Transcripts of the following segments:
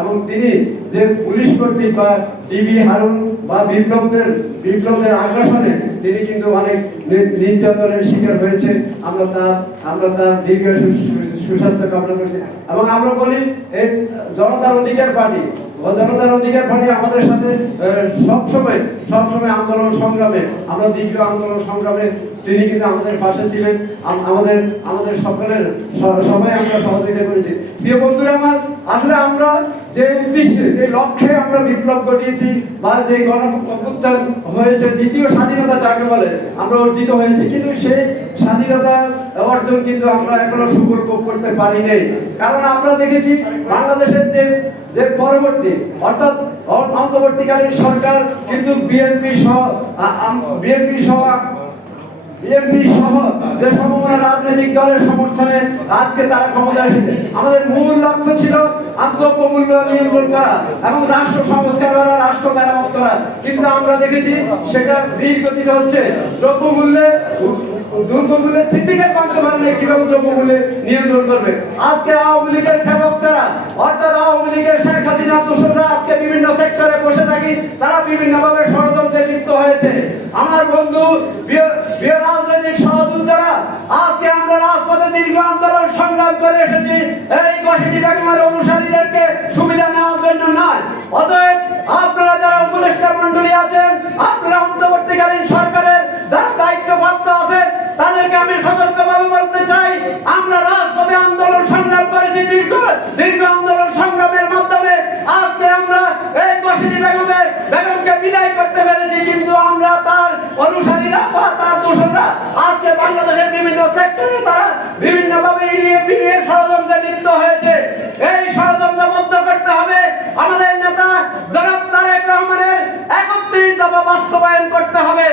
এবং তিনি যে পুলিশ কর্তৃক বা টিভি হারুন বা বিপ্লবদের আগ্রাসনে তিনি কিন্তু অনেক নির্যাতনের শিকার হয়েছে। আমরা তার দীর্ঘ সুস্বাস্থ্য কামনা করছি এবং আমরা বলি এই জনতার অধিকার পার্টি আমাদের সাথে সবসময় আন্দোলন সংগ্রামে, আমরা দীর্ঘ আন্দোলন সংগ্রামে তিনি কিন্তু আমাদের পাশে ছিলেন। আমাদের সকলের সবাই আমরা সহযোগিতা করেছি। প্রিয় বন্ধুরা আমার, আসলে আমরা যে উদ্দেশ্যে, যে লক্ষ্যে আমরা বিপ্লব ঘটিয়েছি বা যে গণঅভ্যুত্থান হয়েছে, দ্বিতীয় স্বাধীনতা যাকে বলে, আমরা অর্জিত হয়েছে, কিন্তু সেই স্বাধীনতা অর্জন কিন্তু আমরা এখনো সুফল ভোগ করতে পারি নাই। কারণ আমরা দেখেছি বাংলাদেশের যে পরবর্তী অর্থাৎ অন্তর্বর্তীকালীন সরকার কিন্তু বিএনপি সহ যে সমস্ত রাজনৈতিক দলের সমর্থনে আজকে তারা ক্ষমতায় এসেছে। আমাদের মূল লক্ষ্য ছিল দ্রব্যমূল্য নিয়ন্ত্রণ করা এবং রাষ্ট্র সংস্কার করা, রাষ্ট্র মেরামত করা, কিন্তু আমরা দেখেছি সেটা ধীরগতিতে হচ্ছে। দ্রব্যমূল্যের সিন্ডিকেট বাঁধতে পারলে কিভাবে দ্রব্যমূল্যে নিয়ন্ত্রণ করবে? আজকে আওয়ামী লীগের সেবকরা, অর্থাৎ আওয়ামী লীগের শেখ হাসিনা দোসররা আজকে বিভিন্ন সেক্টরে বসে থাকি, তারা বিভিন্নভাবে ষড়যন্ত্রে লিপ্ত হয়েছে। আমার বন্ধু রাজনৈতিক সহযোদ্ধারা, আজকে আমরা রাজপথে দীর্ঘ আন্দোলন সংগ্রাম করে এসেছি এই ঘসিটি বেগমের অনুসারীদেরকে সুবিধা নেওয়ার জন্য নয়। অতএব আপনারা যারা উপদেষ্টা মন্ডলী আছেন, আপনারা অন্তর্বর্তীকালীন সরকারের যারা দায়িত্বপ্রাপ্ত আছেন, তাদেরকে আমি সতর্কভাবে বলতে চাই, আমরা রাজপথে আন্দোলন সংগ্রাম করেছি, দীর্ঘ আন্দোলন সংগ্রামের মাধ্যমে আজকে আমরা এই ঘসিটি বেগমকে বিদায় করতে পেরেছি। কিন্তু আমরা তার অনুসারীরা বা তার দোসররা আজকে বাংলাদেশের বিভিন্ন সেক্টরে তারা বিভিন্নভাবে ইনিয়ে ষড়যন্ত্রে লিপ্ত হয়েছে। এই ষড়যন্ত্র বন্ধ করতে হবে। আমাদের নেতা জনাব তারেক রহমানের ৩১ দফা বাস্তবায়ন করতে হবে।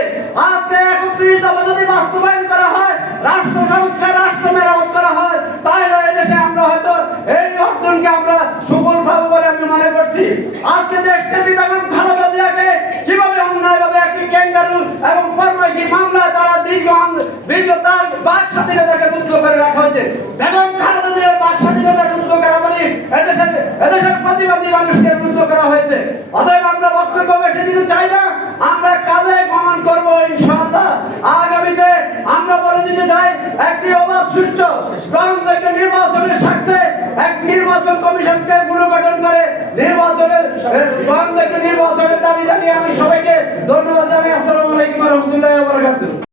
আজকে ৩১ দফা যদি বাস্তবায়ন করা হয়, রাষ্ট্র সংস্কার, রাষ্ট্র মেরামত করা হয়, তাহলে এদেশে আমরা হয়তো এই অর্জনকে আমরা সফল পাবো বলে আমি মনে করছি। আজকে দেশনেত্রী বেগম খালেদা জিয়াকে কিভাবে অন্যায়ভাবে একটি ক্যাঙ্গারু এবং ফরমাইশি মামলায় তারা দীর্ঘ তার বাক স্বাধীনতাকে রুদ্ধ করে রাখা হয়েছে। বেগম খালেদা জিয়ার বাক স্বাধীনতা রুদ্ধ করা মানে এদেশের প্রতিবাদী মানুষকে রুদ্ধ করা হয়েছে। অতএব আমরা বক্তব্য বেশি দিতে চাই না, আমরা কাজে প্রমাণ করবো ইনশাআল্লাহ। আগামীতে আমরা বলে দিতে চাই, একটি অবাধ সুষ্ঠু গ্রহণযোগ্য নির্বাচনের স্বার্থে এক নির্বাচন কমিশনকে পুনর্গঠন করে গ্রহণযোগ্য নির্বাচনের দাবি জানিয়ে আমি সবাইকে ধন্যবাদ জানাই। আসসালামু আলাইকুম ওয়া রাহমাতুল্লাহি ওয়া বারাকাতুহু।